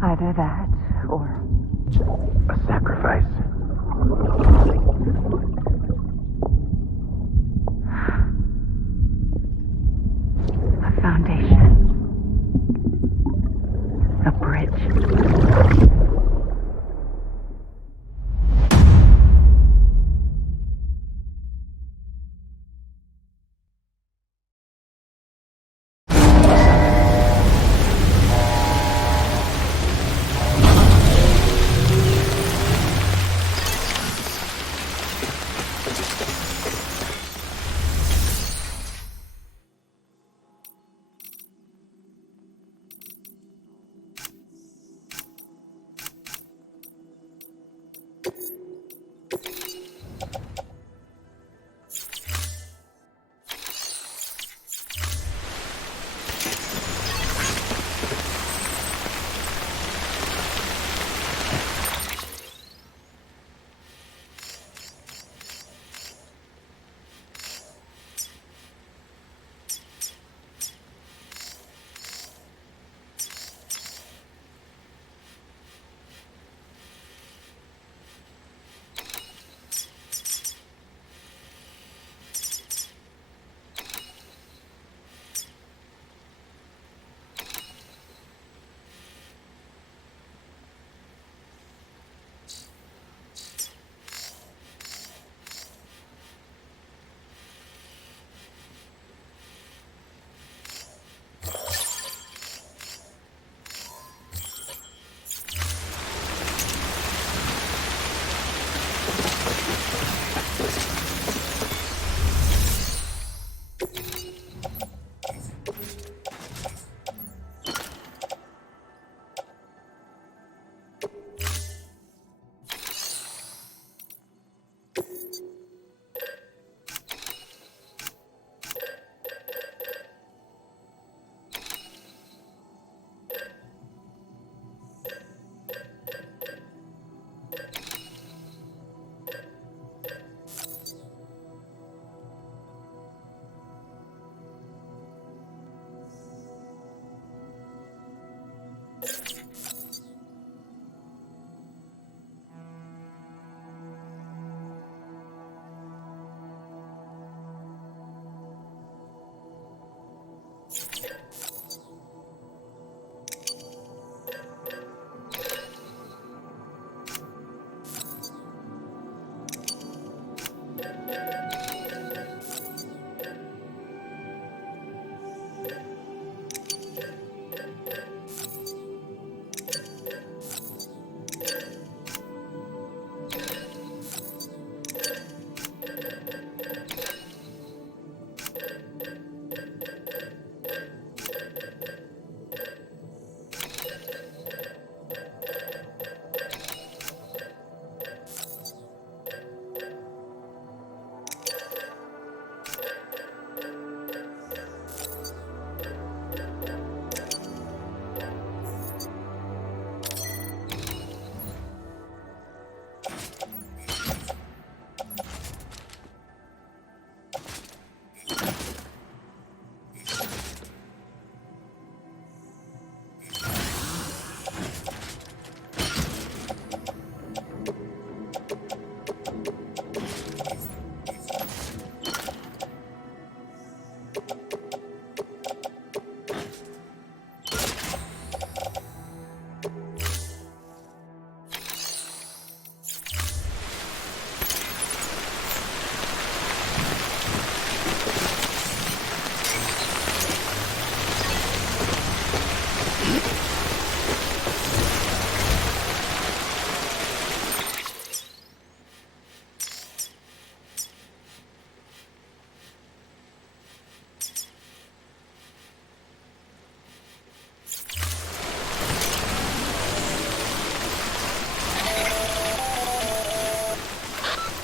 Either that, or... a sacrifice. A foundation. A bridge.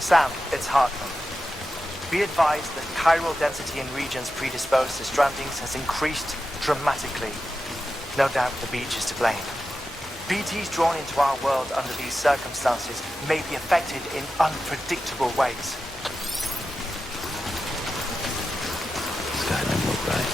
Sam, it's Hartman. Be advised that chiral density in regions predisposed to strandings has increased dramatically. No doubt the beach is to blame. BTs drawn into our world under these circumstances may be affected in unpredictable ways. This guy doesn't look right.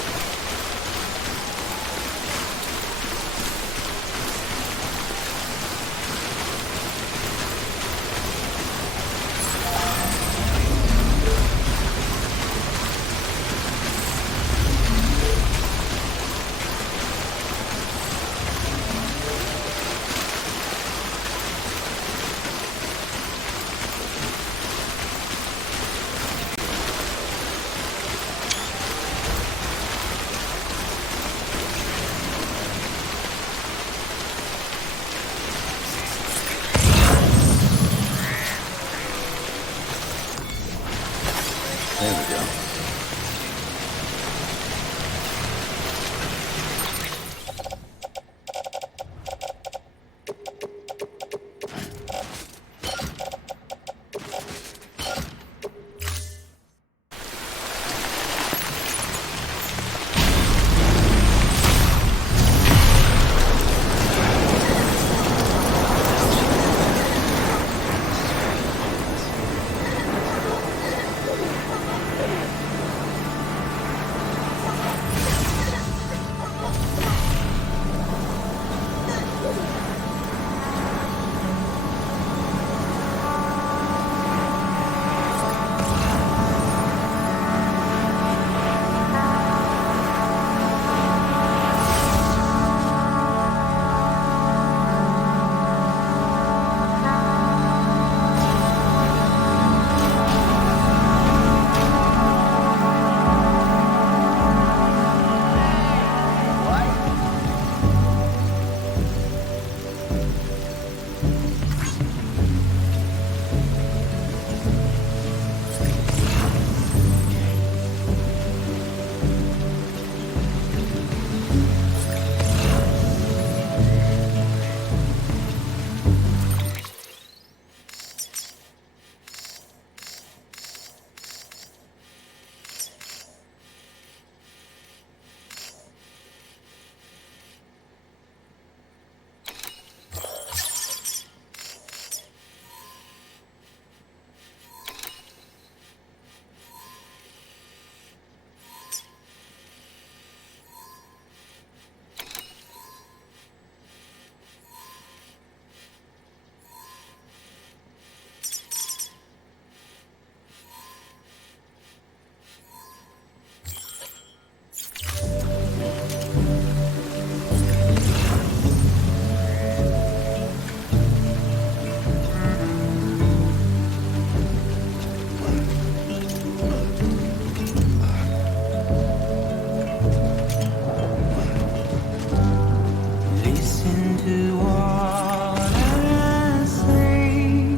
to what I say.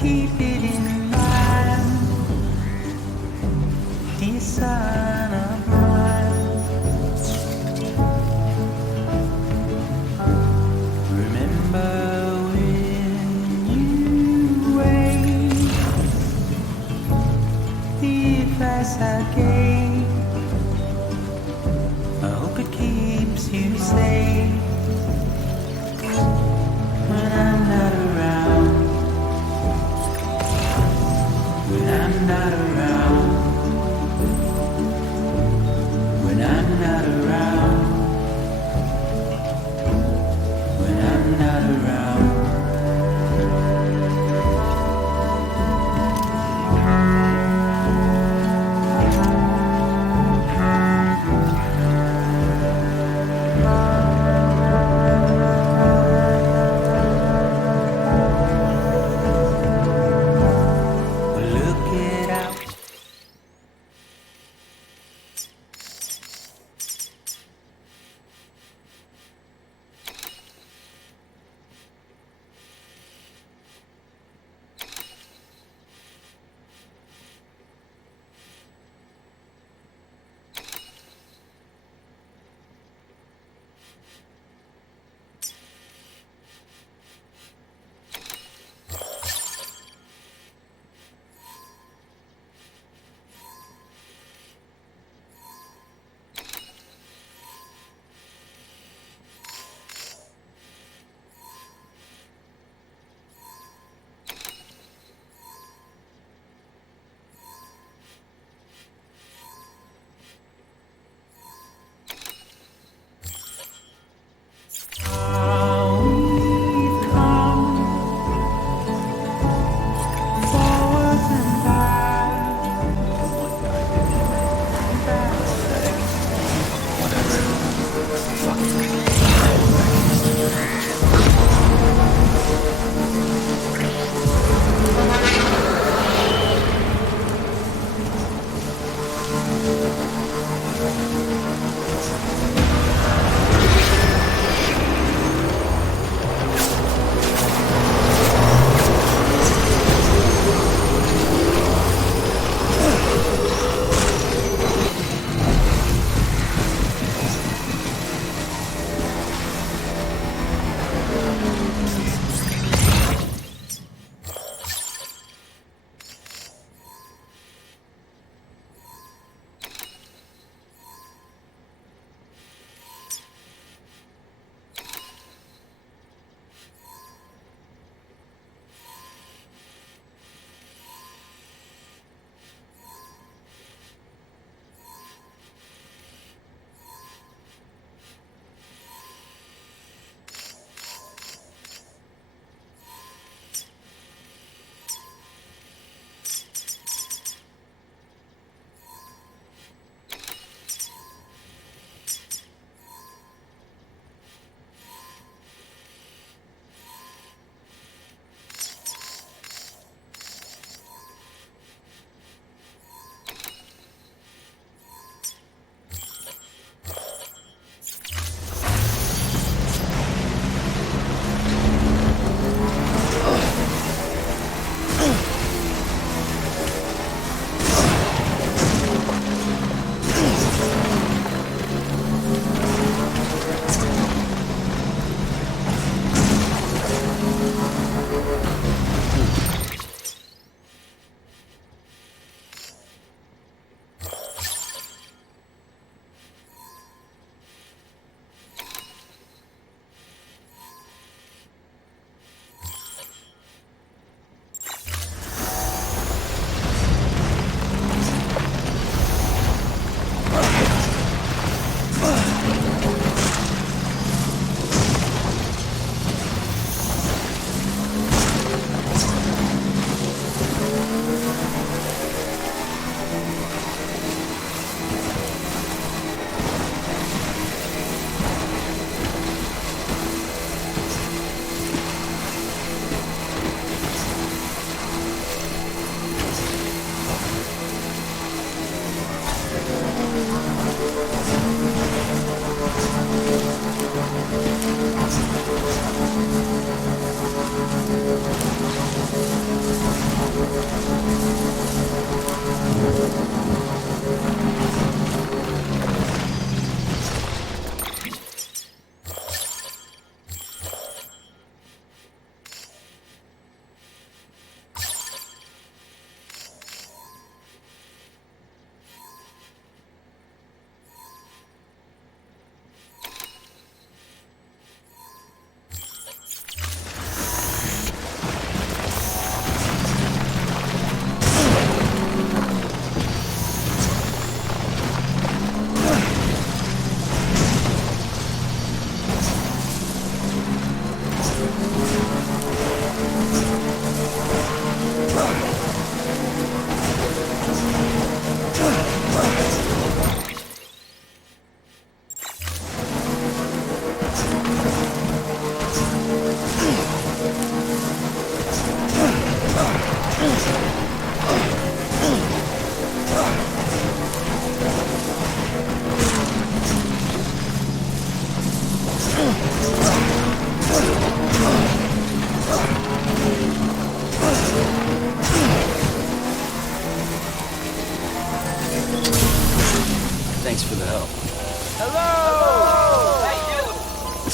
Keep it in mind, dear son of mine. Remember when you wait, the advice I gave, I hope it keeps you safe when I'm not around. When I'm not around. When I'm not around. When I'm not around. Look it out.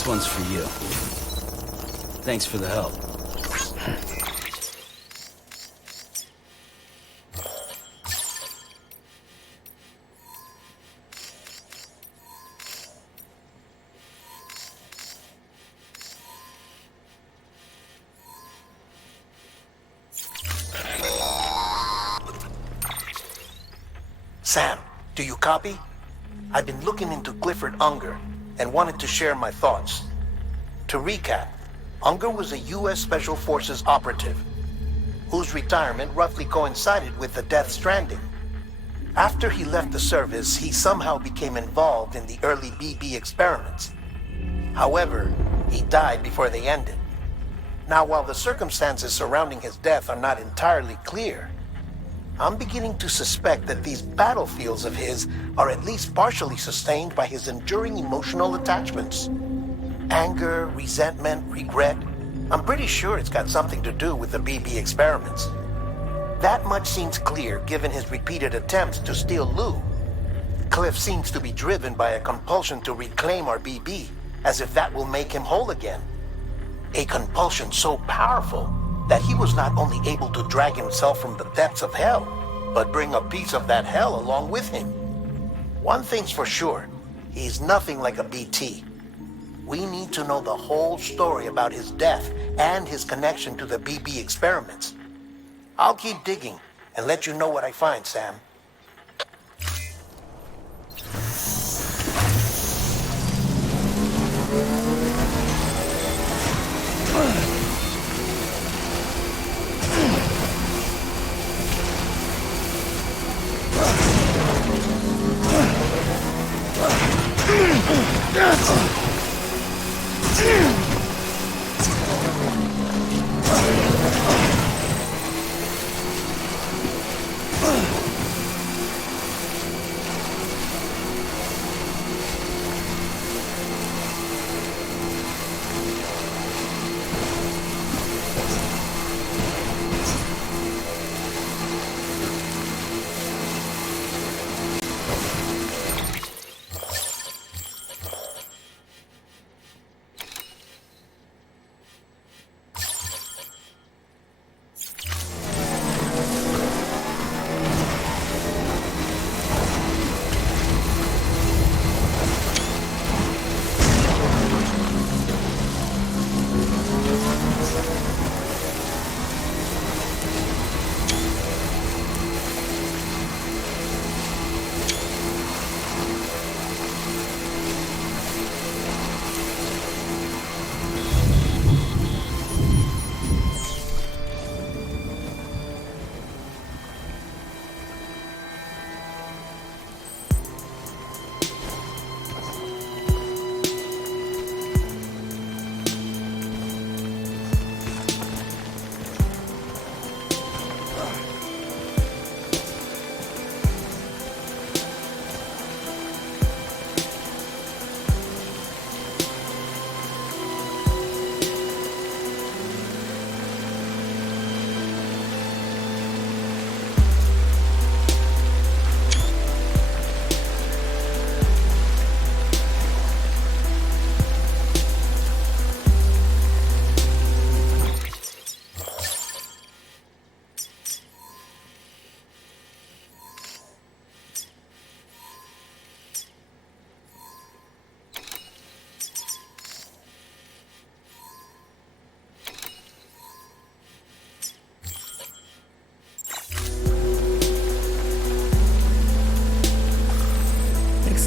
one's for you. Thanks for the help. Sam, do you copy? I've been looking into Clifford Unger and wanted to share my thoughts. To recap, Unger was a U.S. Special Forces operative whose retirement roughly coincided with the Death Stranding. After he left the service, he somehow became involved in the early BB experiments. However, he died before they ended. Now, while the circumstances surrounding his death are not entirely clear, I'm beginning to suspect that these battlefields of his are at least partially sustained by his enduring emotional attachments. Anger, resentment, regret. I'm pretty sure it's got something to do with the BB experiments. That much seems clear given his repeated attempts to steal Lou. Cliff seems to be driven by a compulsion to reclaim our BB, as if that will make him whole again. A compulsion so powerful that he was not only able to drag himself from the depths of hell, but bring a piece of that hell along with him. One thing's for sure, he's nothing like a BT. We need to know the whole story about his death and his connection to the BB experiments. I'll keep digging and let you know what I find, Sam.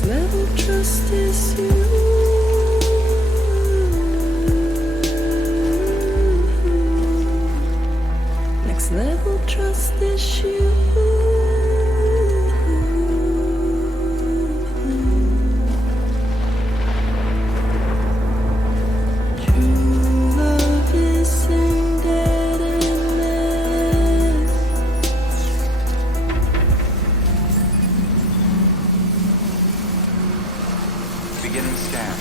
Level trust is you. Next level trust is you. True love is indebtedness. Beginning scan.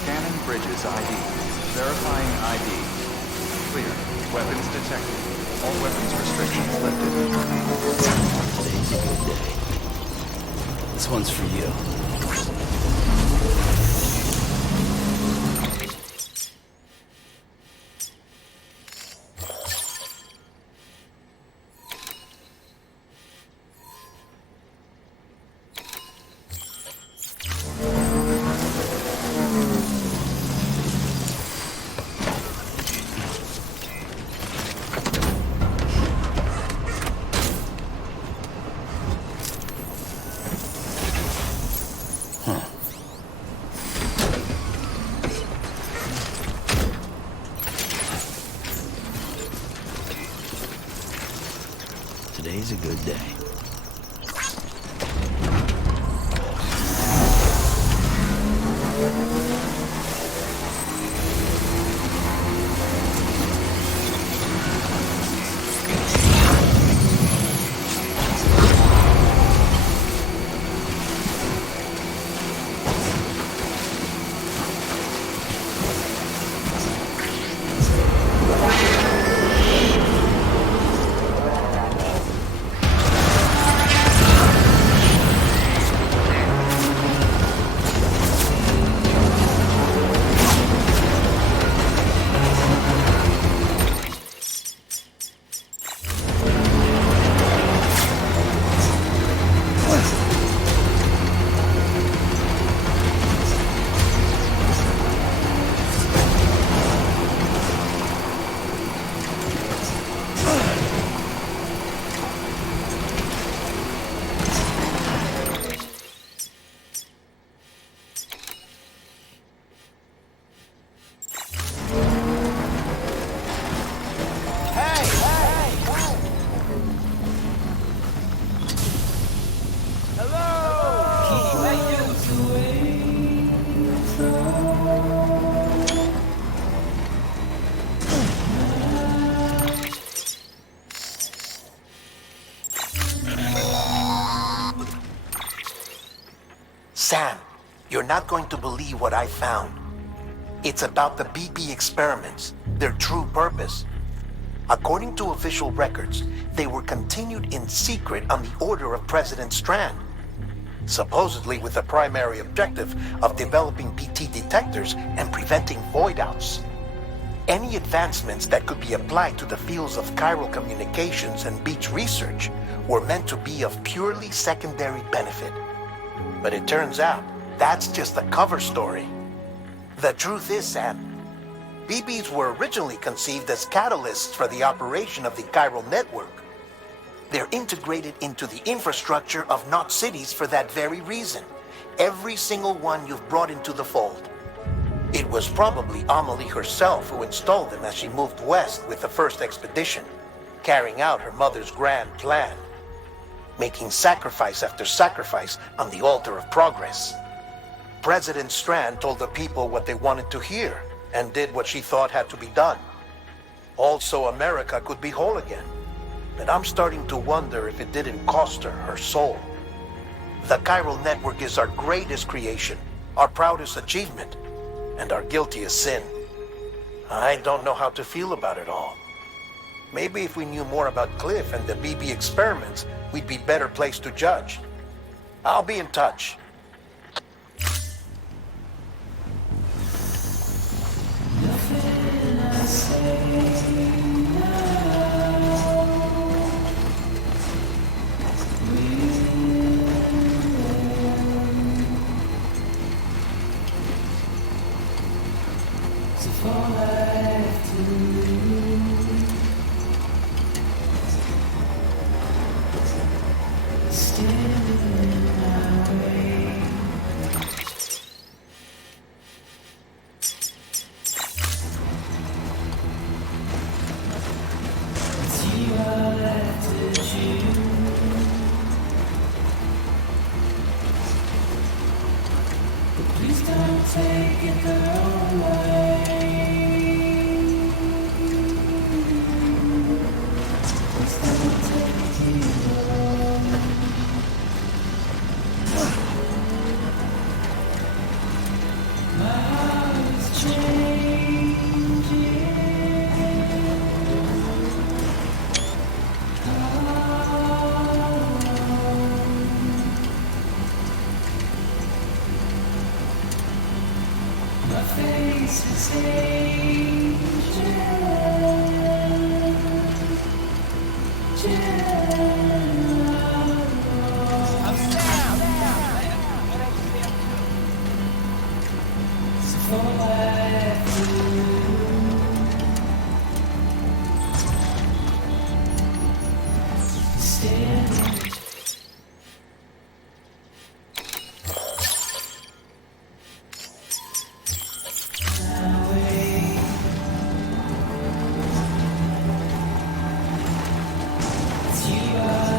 Scanning bridges ID. Verifying ID. Clear. Weapons detected. All weapons restrictions lifted. Today's a good day. This one's for you. Today's a good day. Sam, you're not going to believe what I found. It's about the BB experiments, their true purpose. According to official records, they were continued in secret on the order of President Strand, supposedly with the primary objective of developing BT detectors and preventing void-outs. Any advancements that could be applied to the fields of chiral communications and beach research were meant to be of purely secondary benefit. But it turns out, that's just a cover story. The truth is, Sam, BBs were originally conceived as catalysts for the operation of the chiral network. They're integrated into the infrastructure of Knot cities for that very reason. Every single one you've brought into the fold. It was probably Amelie herself who installed them as she moved west with the first expedition, carrying out her mother's grand plan, making sacrifice after sacrifice on the altar of progress. President Strand told the people what they wanted to hear and did what she thought had to be done. Also, America could be whole again. But I'm starting to wonder if it didn't cost her her soul. The chiral network is our greatest creation, our proudest achievement, and our guiltiest sin. I don't know how to feel about it all. Maybe if we knew more about Cliff and the BB experiments, we'd be better placed to judge. I'll be in touch. You are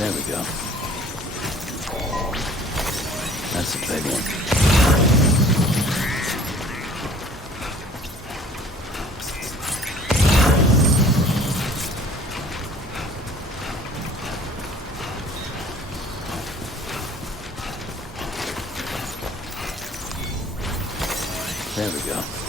There we go. That's a big one. There we go.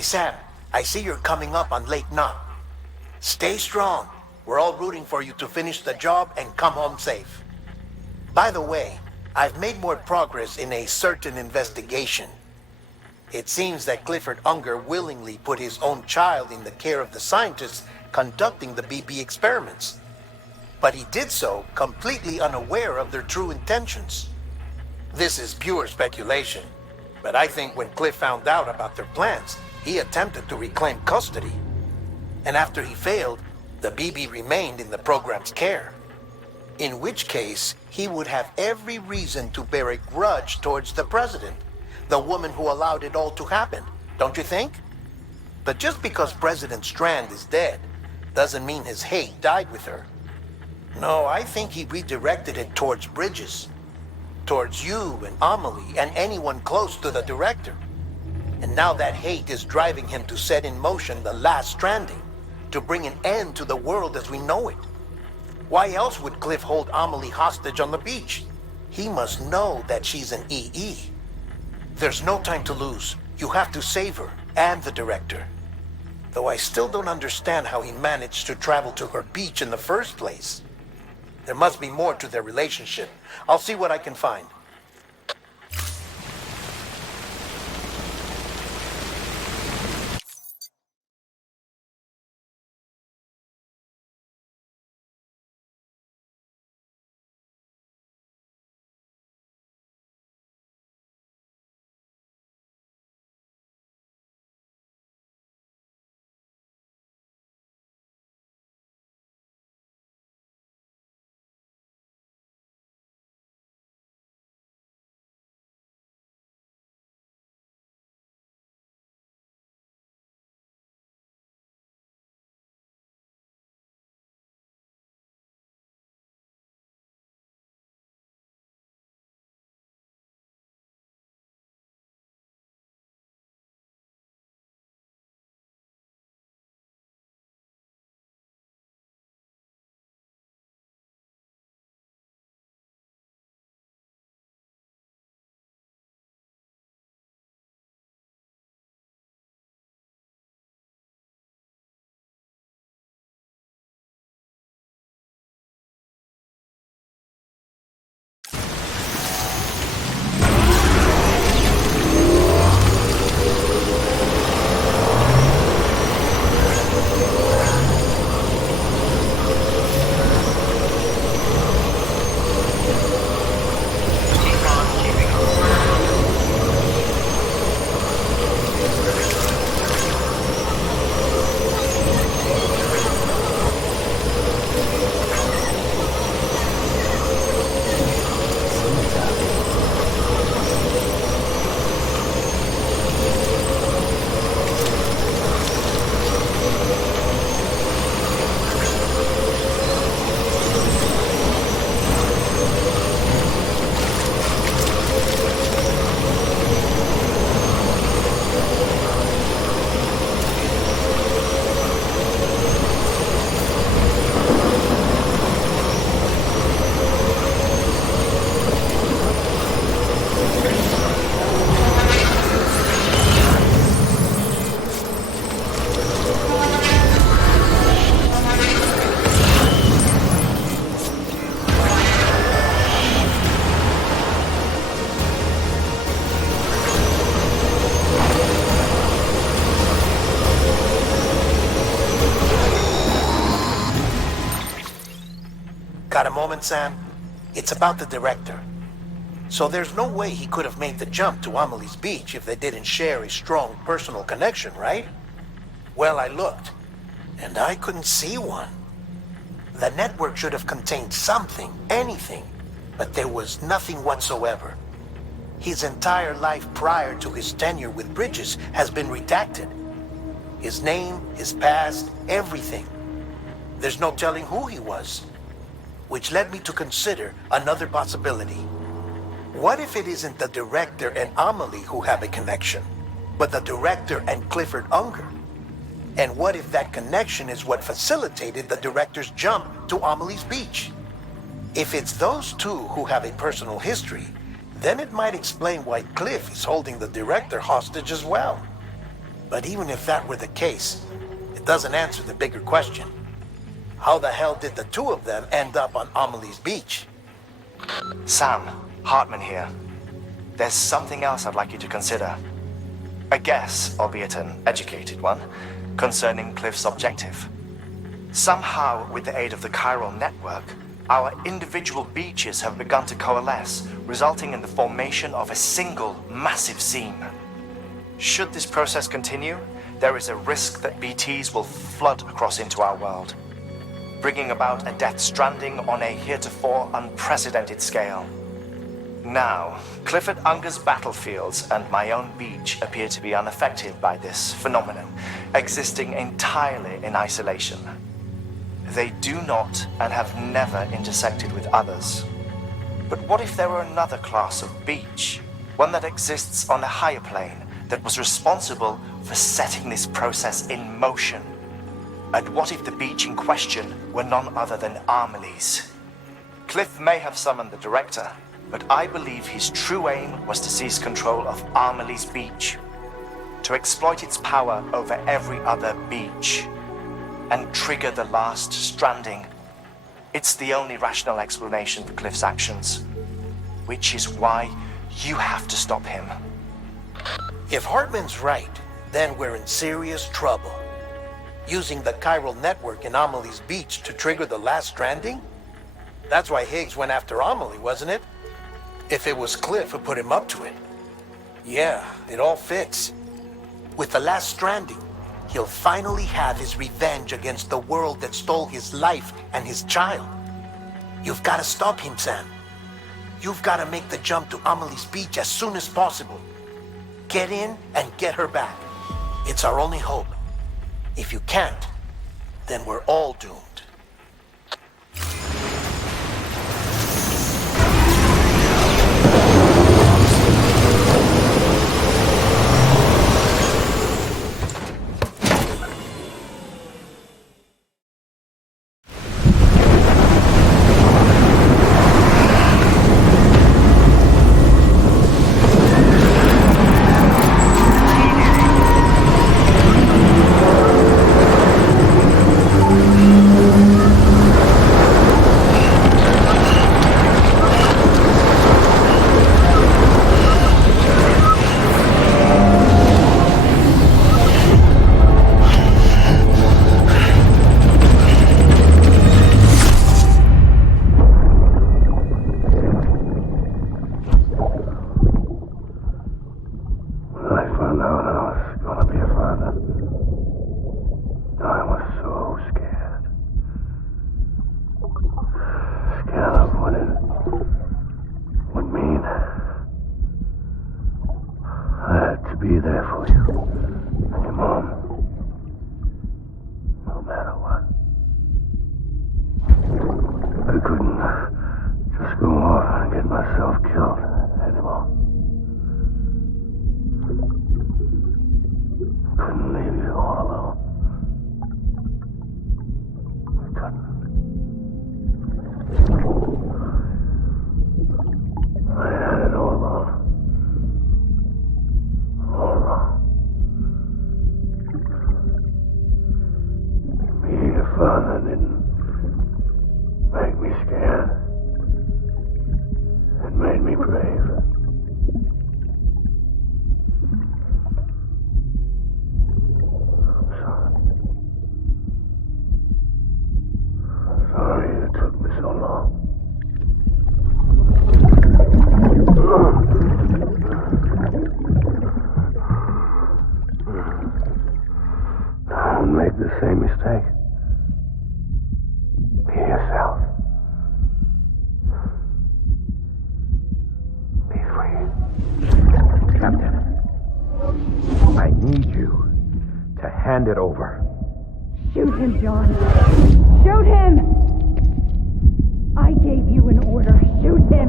Hey Sam, I see you're coming up on Lake Knot. Stay strong. We're all rooting for you to finish the job and come home safe. By the way, I've made more progress in a certain investigation. It seems that Clifford Unger willingly put his own child in the care of the scientists conducting the BP experiments. But he did so completely unaware of their true intentions. This is pure speculation, but I think when Cliff found out about their plans, he attempted to reclaim custody. And after he failed, the BB remained in the program's care. In which case, he would have every reason to bear a grudge towards the president, the woman who allowed it all to happen, don't you think? But just because President Strand is dead, doesn't mean his hate died with her. No, I think he redirected it towards Bridges, towards you and Amelie and anyone close to the director. And now that hate is driving him to set in motion the last stranding, to bring an end to the world as we know it. Why else would Cliff hold Amelie hostage on the beach? He must know that she's an EE. There's no time to lose. You have to save her and the director. Though I still don't understand how he managed to travel to her beach in the first place. There must be more to their relationship. I'll see what I can find. Got a moment, Sam? It's about the director. So there's no way he could have made the jump to Amelie's beach if they didn't share a strong personal connection, right? Well, I looked, and I couldn't see one. The network should have contained something, anything, but there was nothing whatsoever. His entire life prior to his tenure with Bridges has been redacted. His name, his past, everything. There's no telling who he was. Which led me to consider another possibility. What if it isn't the director and Amelie who have a connection, but the director and Clifford Unger? And what if that connection is what facilitated the director's jump to Amelie's beach? If it's those two who have a personal history, then it might explain why Cliff is holding the director hostage as well. But even if that were the case, it doesn't answer the bigger question. How the hell did the two of them end up on Amelie's beach? Sam, Hartman here. There's something else I'd like you to consider. A guess, albeit an educated one, concerning Cliff's objective. Somehow, with the aid of the chiral network, our individual beaches have begun to coalesce, resulting in the formation of a single massive seam. Should this process continue, there is a risk that BTs will flood across into our world, bringing about a death stranding on a heretofore unprecedented scale. Now, Clifford Unger's battlefields and my own beach appear to be unaffected by this phenomenon, existing entirely in isolation. They do not and have never intersected with others. But what if there were another class of beach, one that exists on a higher plane, that was responsible for setting this process in motion? And what if the beach in question were none other than Amelie's? Cliff may have summoned the director, but I believe his true aim was to seize control of Amelie's beach, to exploit its power over every other beach, and trigger the last stranding. It's the only rational explanation for Cliff's actions, which is why you have to stop him. If Hartman's right, then we're in serious trouble. Using the chiral network in Amelie's beach to trigger the last stranding? That's why Higgs went after Amelie, wasn't it? If it was Cliff who put him up to it. Yeah, it all fits. With the last stranding, he'll finally have his revenge against the world that stole his life and his child. You've got to stop him, Sam. You've got to make the jump to Amelie's beach as soon as possible. Get in and get her back. It's our only hope. If you can't, then we're all doomed. Be there for you and your mom, no matter what. I couldn't just go off and get myself killed anymore. Couldn't leave you all alone. I couldn't. I had it all wrong. Being a father didn't make me scared. It made me brave. I'm sorry. I'm sorry it took me so long. Don't make the same mistake. Be yourself. Be free. Captain, I need you to hand it over. Shoot him, John. Shoot him! I gave you an order. Shoot him!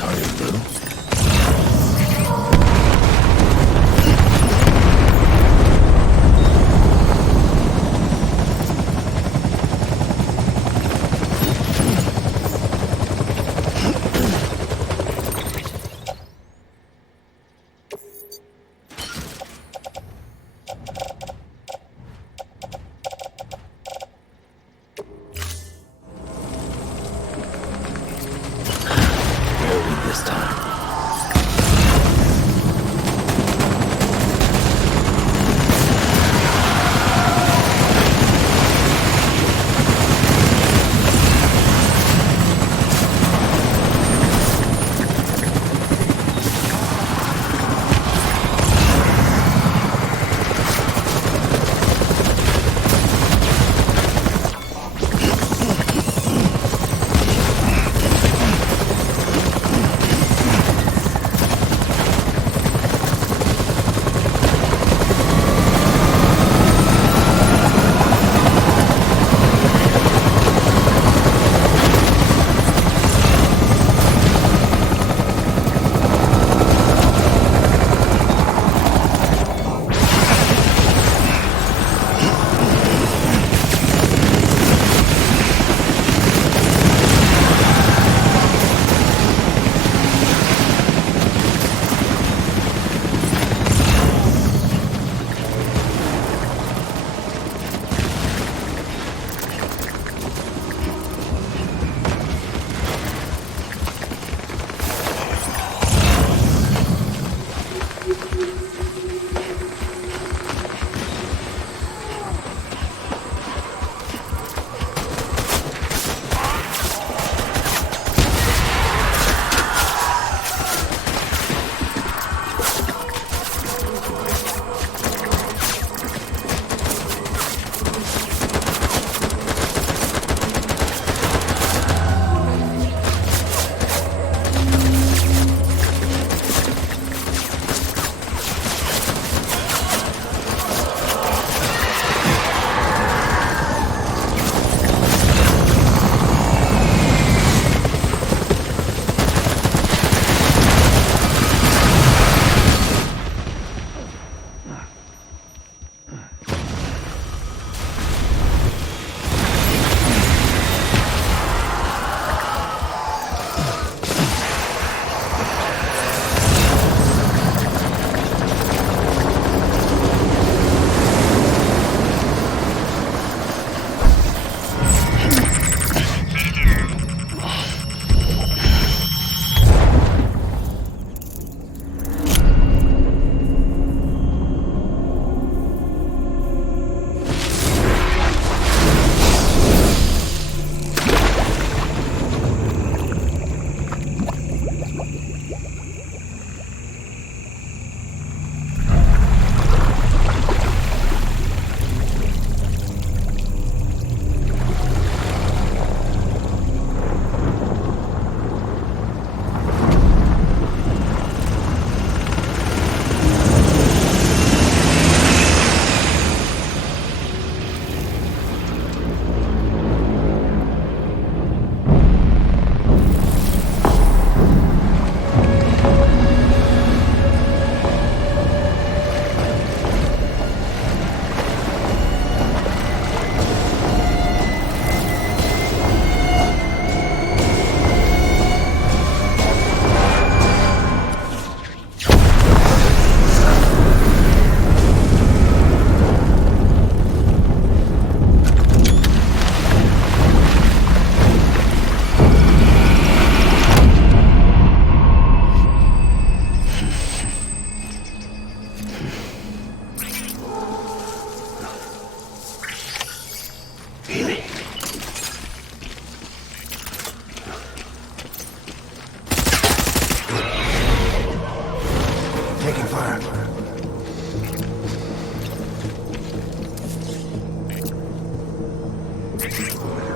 Target blue. This time.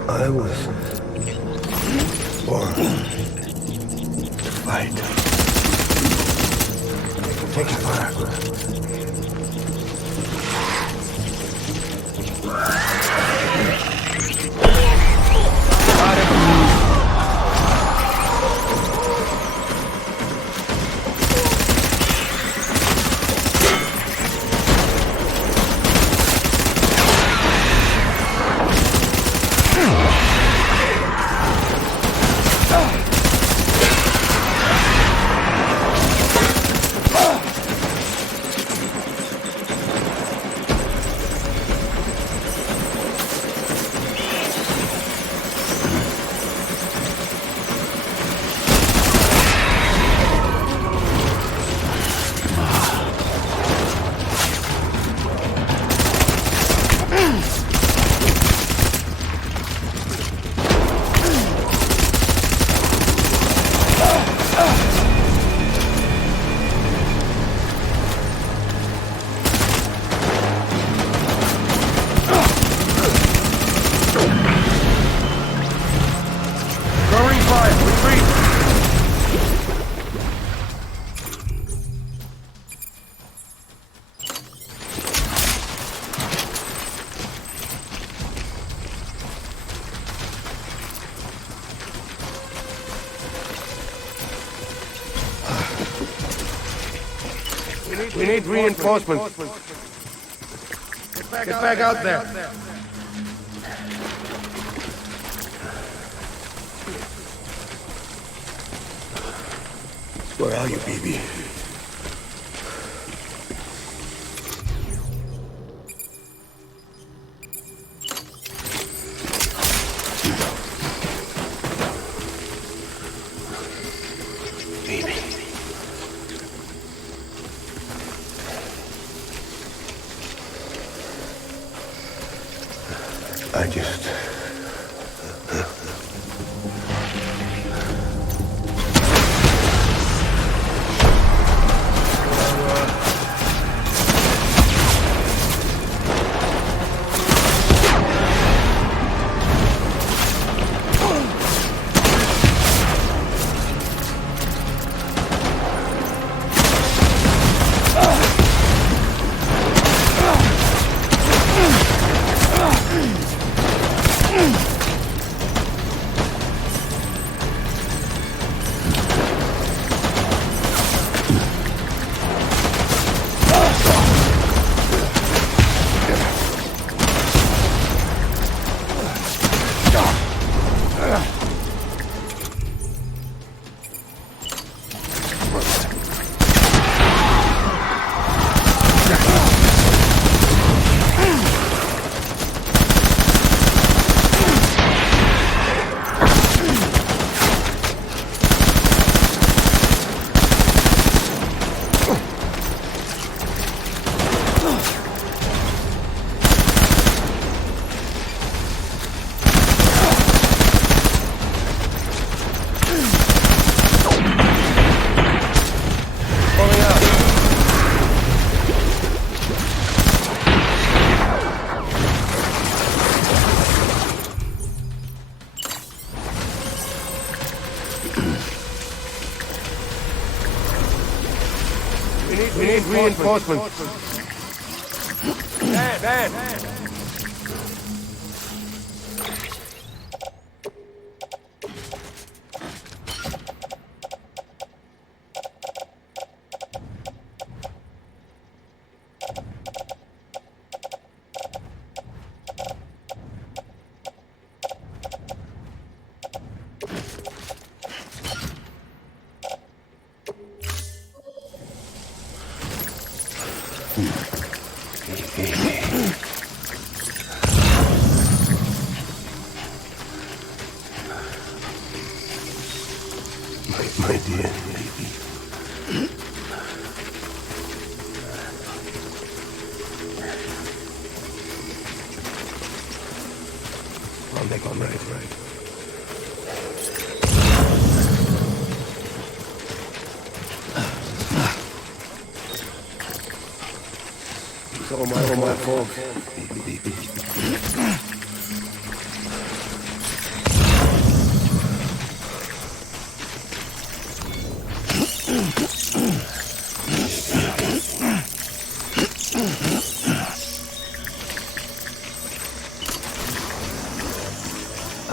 I was born to fight. Taking fire. We need reinforcements. Get back out there. Where are you, baby? I just... We need reinforcements. Bad. My dear baby. All right. It's all my fault.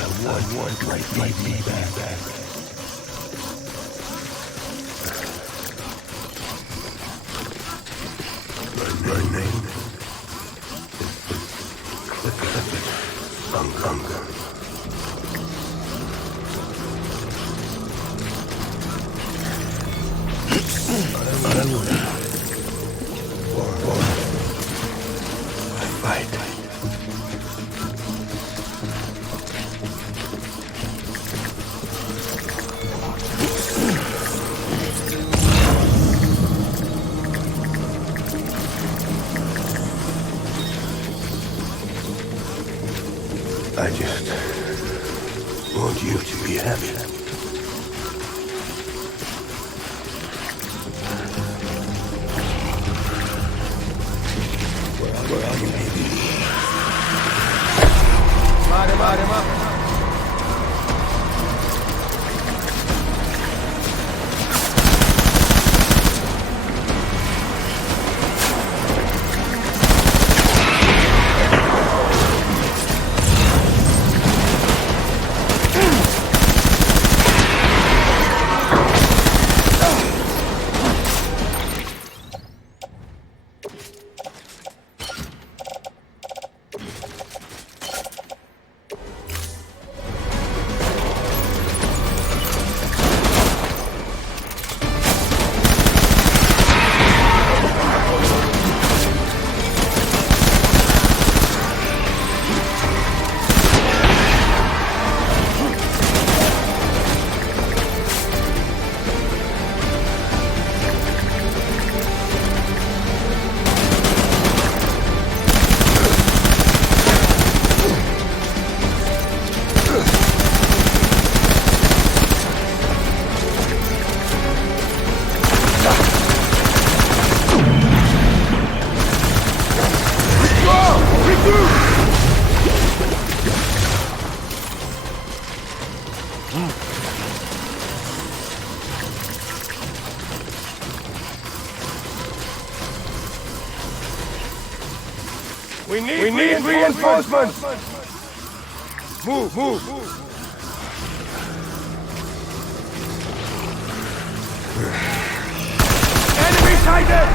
I want my baby back. My name is Unger. I will fight. I just want you to be happy. Where are you, baby? Lock him up. We need reinforcements! Move! Enemy sighted!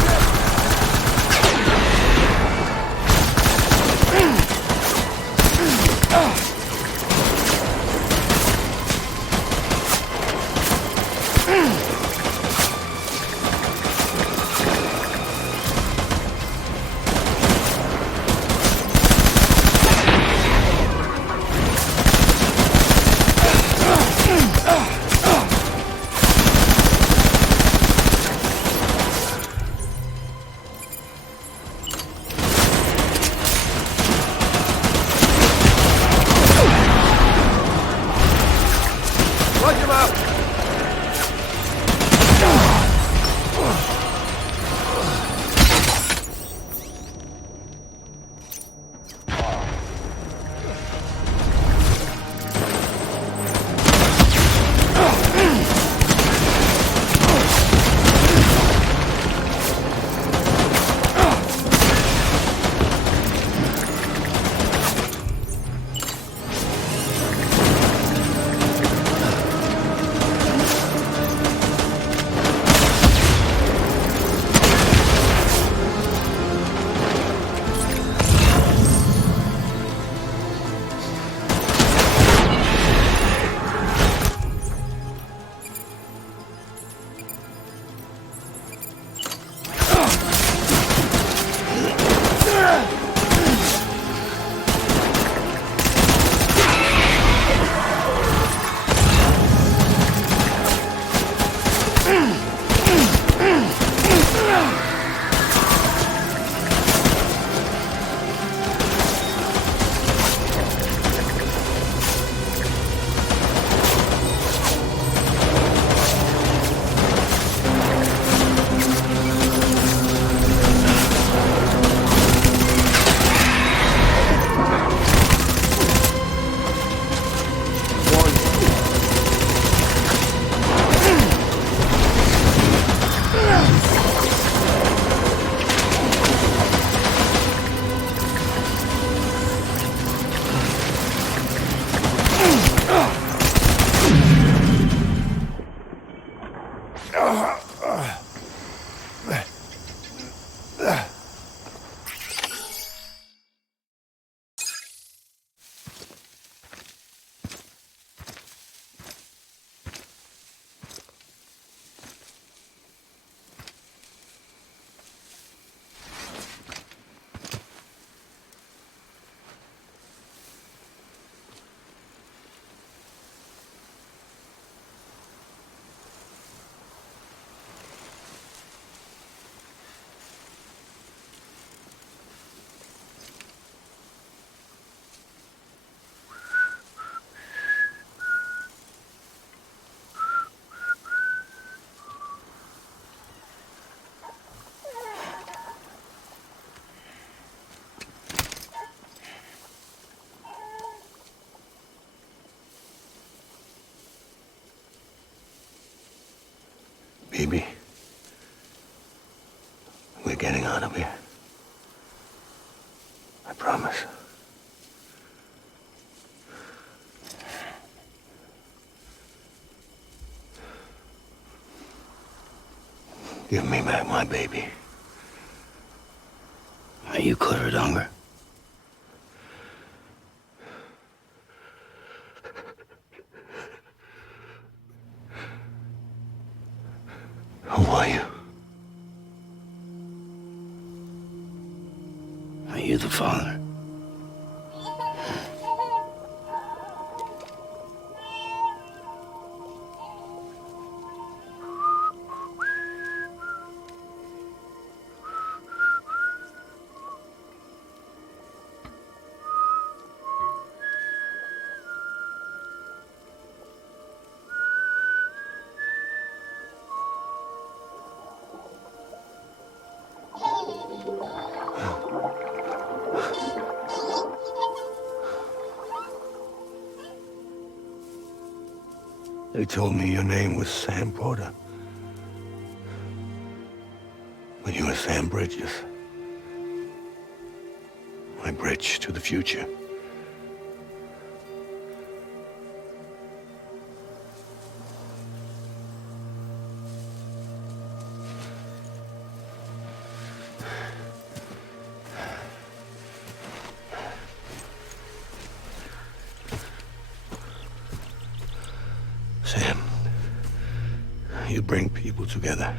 Watch him out! Baby, we're getting out of here. I promise. Give me back my baby. Are you Clifford Unger? Who are you? Are you the father? They told me your name was Sam Porter. But you were Sam Bridges. My bridge to the future. Sam, you bring people together.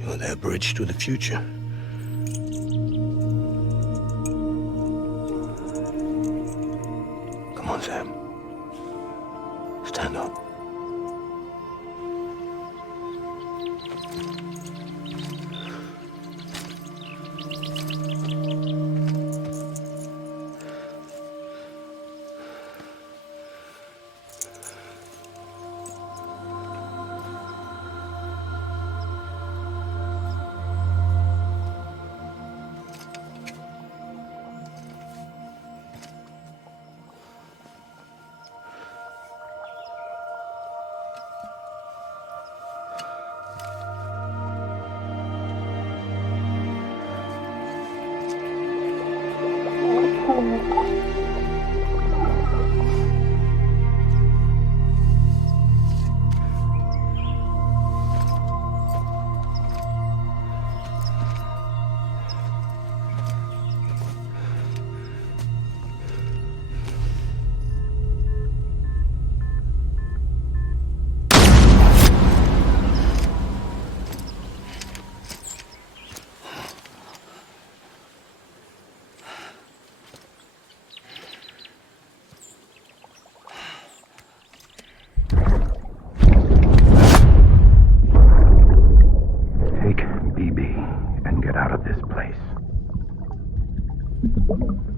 You're their bridge to the future. Come on, Sam. Stand up.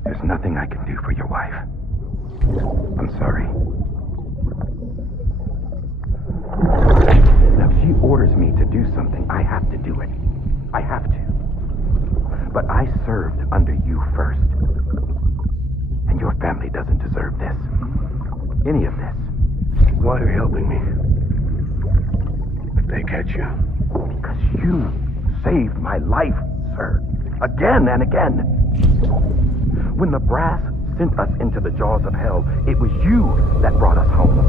There's nothing I can do for your wife. I'm sorry. Now, if she orders me to do something, I have to do it. I have to. But I served under you first. And your family doesn't deserve this. Any of this. Why are you helping me? If they catch you. Because you saved my life, sir. Again and again. When the brass sent us into the jaws of hell, it was you that brought us home.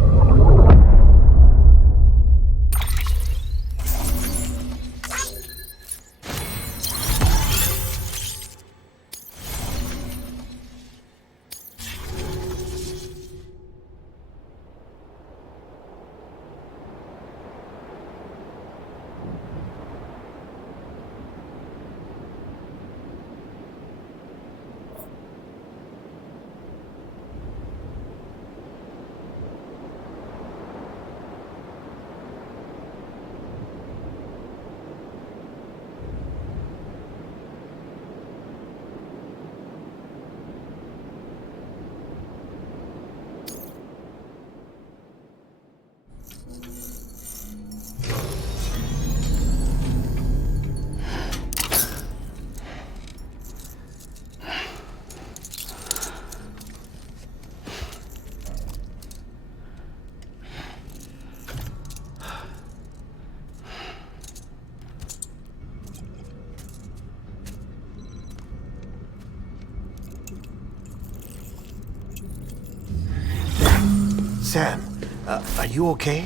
Sam, are you okay?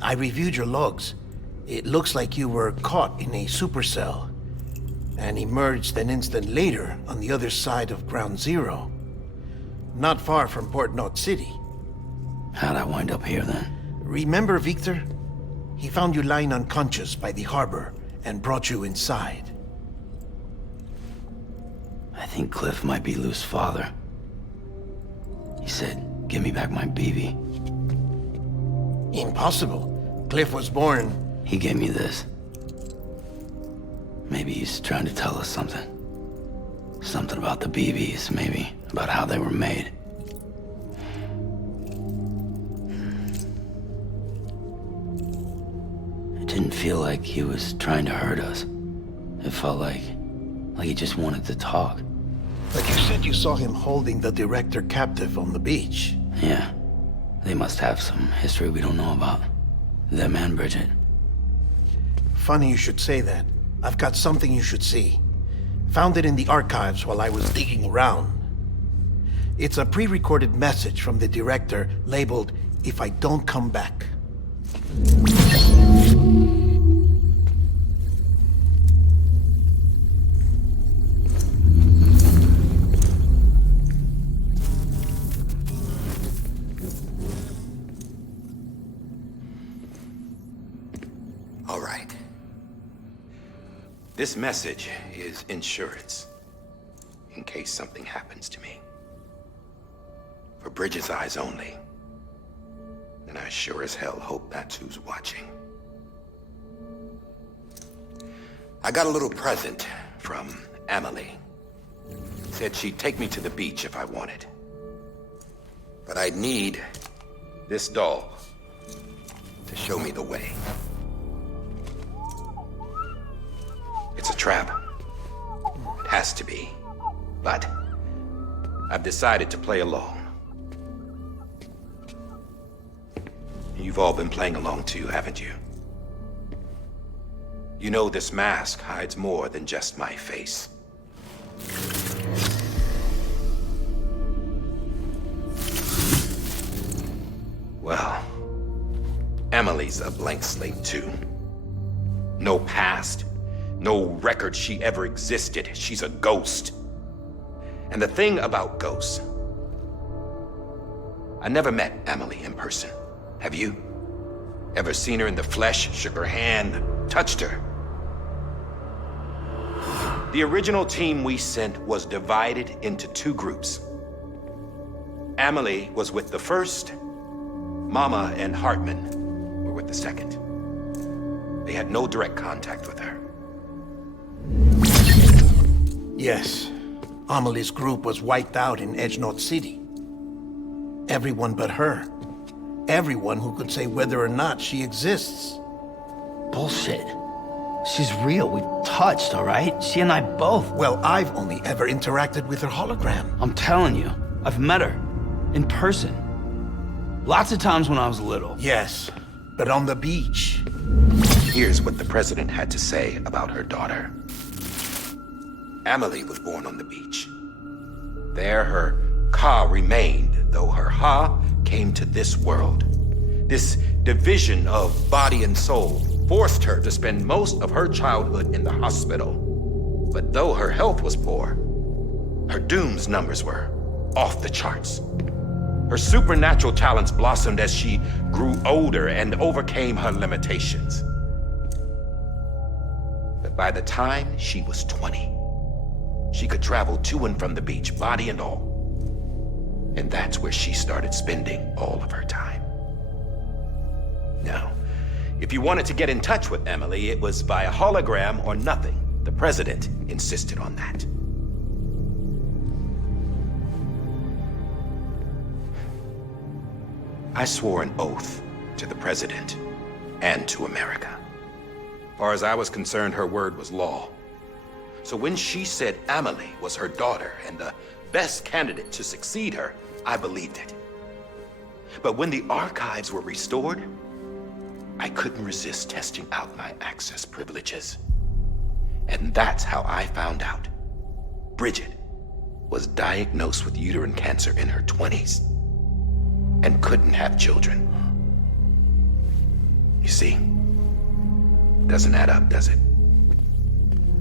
I reviewed your logs. It looks like you were caught in a supercell and emerged an instant later on the other side of Ground Zero. Not far from Port Knot City. How'd I wind up here then? Remember Victor? He found you lying unconscious by the harbor and brought you inside. I think Cliff might be Lou's father. He said, "Give me back my BB." Impossible. Cliff was born... He gave me this. Maybe he's trying to tell us something. Something about the BBs, maybe. About how they were made. It didn't feel like he was trying to hurt us. It felt like he just wanted to talk. But you said you saw him holding the director captive on the beach. Yeah. They must have some history we don't know about. Them and Bridget. Funny you should say that. I've got something you should see. Found it in the archives while I was digging around. It's a pre-recorded message from the director labeled, "If I Don't Come Back." All right. This message is insurance, in case something happens to me. For Bridget's eyes only. And I sure as hell hope that's who's watching. I got a little present from Emily. Said she'd take me to the beach if I wanted. But I'd need this doll to show me the way. It's a trap. It has to be. But I've decided to play along. You've all been playing along too, haven't you? You know this mask hides more than just my face. Well, Emily's a blank slate too. No past, no record she ever existed. She's a ghost. And the thing about ghosts, I never met Emily in person. Have you? Ever seen her in the flesh, shook her hand, touched her? The original team we sent was divided into two groups. Emily was with the first. Mama and Hartman were with the second. They had no direct contact with her. Yes. Amelie's group was wiped out in Edge North City. Everyone but her. Everyone who could say whether or not she exists. Bullshit. She's real. We've touched, all right? She and I both. Well, I've only ever interacted with her hologram. I'm telling you, I've met her. In person. Lots of times when I was little. Yes, but on the beach. Here's what the president had to say about her daughter. Emily was born on the beach. There her Ka remained, though her Ha came to this world. This division of body and soul forced her to spend most of her childhood in the hospital. But though her health was poor, her Doom's numbers were off the charts. Her supernatural talents blossomed as she grew older and overcame her limitations. But by the time she was 20, she could travel to and from the beach, body and all. And that's where she started spending all of her time. Now, if you wanted to get in touch with Emily, it was via hologram or nothing. The president insisted on that. I swore an oath to the president and to America. As far as I was concerned, her word was law. So when she said Emily was her daughter and the best candidate to succeed her, I believed it. But when the archives were restored, I couldn't resist testing out my access privileges. And that's how I found out Bridget was diagnosed with uterine cancer in her 20s and couldn't have children. You see, doesn't add up, does it?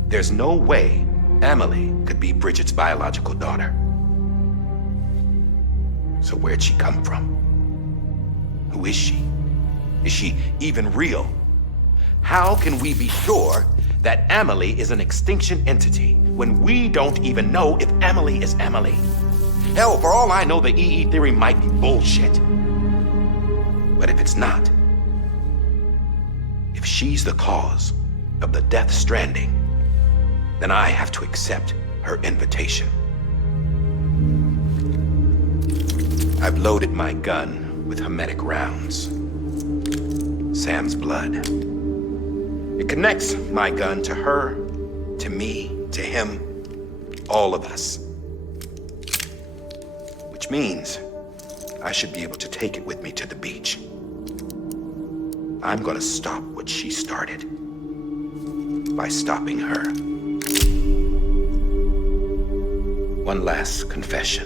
There's no way Emily could be Bridget's biological daughter. So where'd she come from? Who is she? Is she even real? How can we be sure that Emily is an extinction entity when we don't even know if Emily is Emily? Hell, for all I know, the EE theory might be bullshit. But if it's not, if she's the cause of the Death Stranding, then I have to accept her invitation. I've loaded my gun with hermetic rounds. Sam's blood. It connects my gun to her, to me, to him, all of us. Which means I should be able to take it with me to the beach. I'm gonna stop what she started by stopping her. One last confession.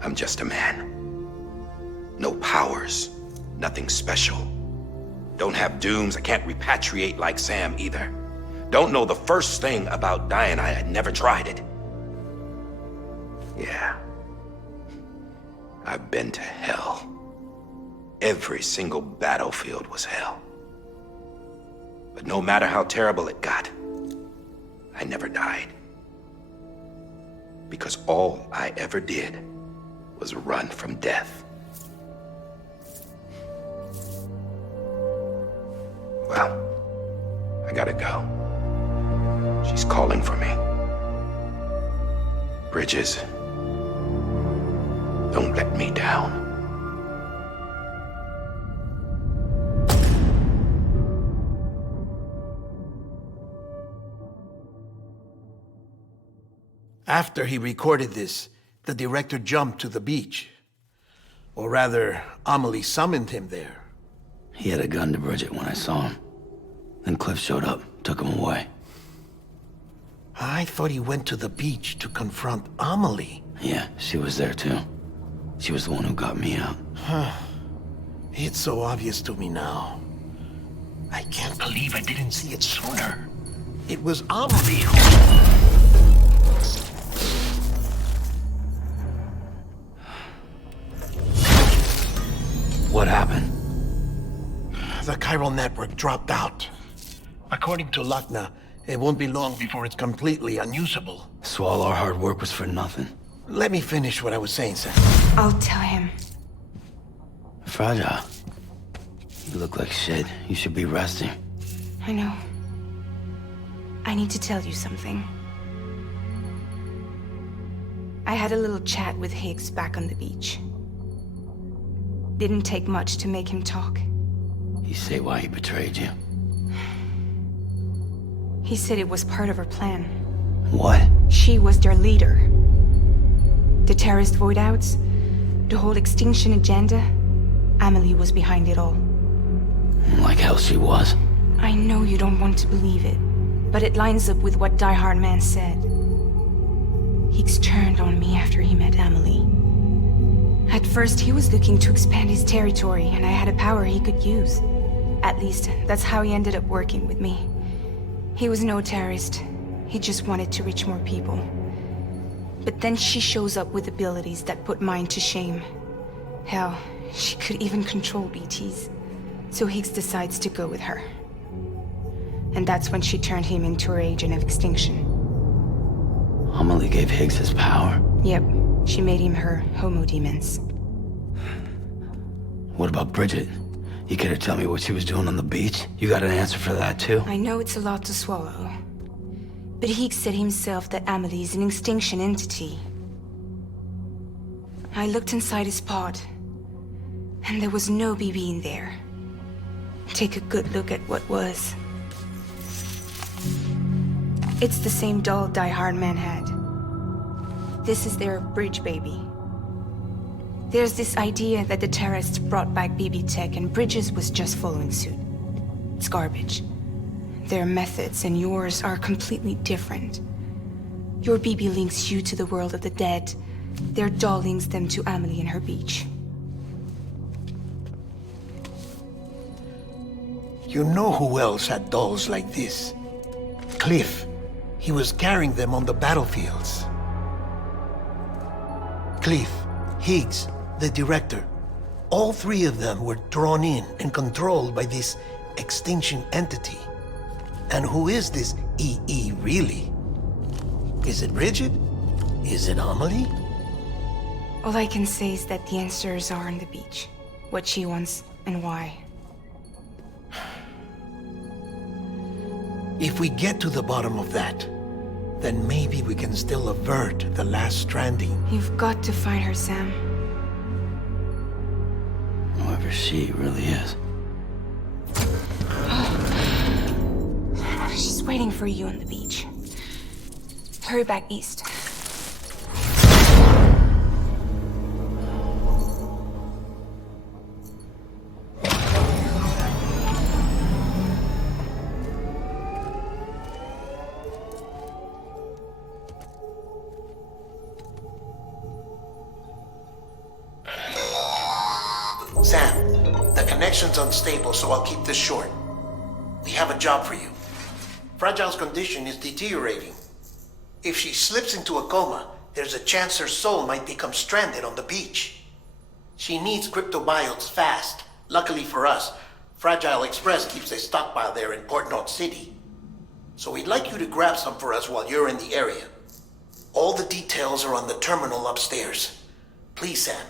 I'm just a man. No powers, nothing special. Don't have dooms, I can't repatriate like Sam either. Don't know the first thing about dying, I had never tried it. Yeah. I've been to hell. Every single battlefield was hell. But no matter how terrible it got, I never died. Because all I ever did was run from death. Well, I gotta go. She's calling for me. Bridges, don't let me down. After he recorded this, the director jumped to the beach. Or rather, Amelie summoned him there. He had a gun to Bridget when I saw him. Then Cliff showed up, took him away. I thought he went to the beach to confront Amelie. Yeah, she was there too. She was the one who got me out. It's so obvious to me now. I can't believe I didn't see it sooner. It was Amelie who... What happened? The chiral network dropped out. According to Lakna, it won't be long before it's completely unusable. So all our hard work was for nothing. Let me finish what I was saying, Sam. I'll tell him. Fragile. You look like shit. You should be resting. I know. I need to tell you something. I had a little chat with Higgs back on the beach. Didn't take much to make him talk. You say why he betrayed you? He said it was part of her plan. What? She was their leader. The terrorist voidouts, the whole extinction agenda, Amelie was behind it all. Like hell she was. I know you don't want to believe it, but it lines up with what Die Hard Man said. Higgs turned on me after he met Amelie. At first, he was looking to expand his territory, and I had a power he could use. At least, that's how he ended up working with me. He was no terrorist. He just wanted to reach more people. But then she shows up with abilities that put mine to shame. Hell, she could even control BTs. So Higgs decides to go with her. And that's when she turned him into her agent of extinction. Amelie gave Higgs his power? Yep. She made him her homo demons. What about Bridget? You care to tell me what she was doing on the beach? You got an answer for that too? I know it's a lot to swallow. But Higgs said himself that Amelie is an extinction entity. I looked inside his pod, and there was no BB in there. Take a good look at what was. It's the same doll Die Hard Man had. This is their bridge baby. There's this idea that the terrorists brought back BB tech and Bridges was just following suit. It's garbage. Their methods and yours are completely different. Your BB links you to the world of the dead. Their doll links them to Amelie and her beach. You know who else had dolls like this? Cliff. He was carrying them on the battlefields. Cliff, Higgs, the director. All three of them were drawn in and controlled by this extinction entity. And who is this EE really? Is it Bridget? Is it Amelie? All I can say is that the answers are on the beach. What she wants and why. If we get to the bottom of that, then maybe we can still avert the last stranding. You've got to find her, Sam. Whoever she really is. She's waiting for you on the beach. Hurry back east. Sam, the connection's unstable, so I'll keep this short. We have a job for you. Fragile's condition is deteriorating. If she slips into a coma, there's a chance her soul might become stranded on the beach. She needs cryptobiotes fast. Luckily for us, Fragile Express keeps a stockpile there in Port North City. So we'd like you to grab some for us while you're in the area. All the details are on the terminal upstairs. Please, Sam.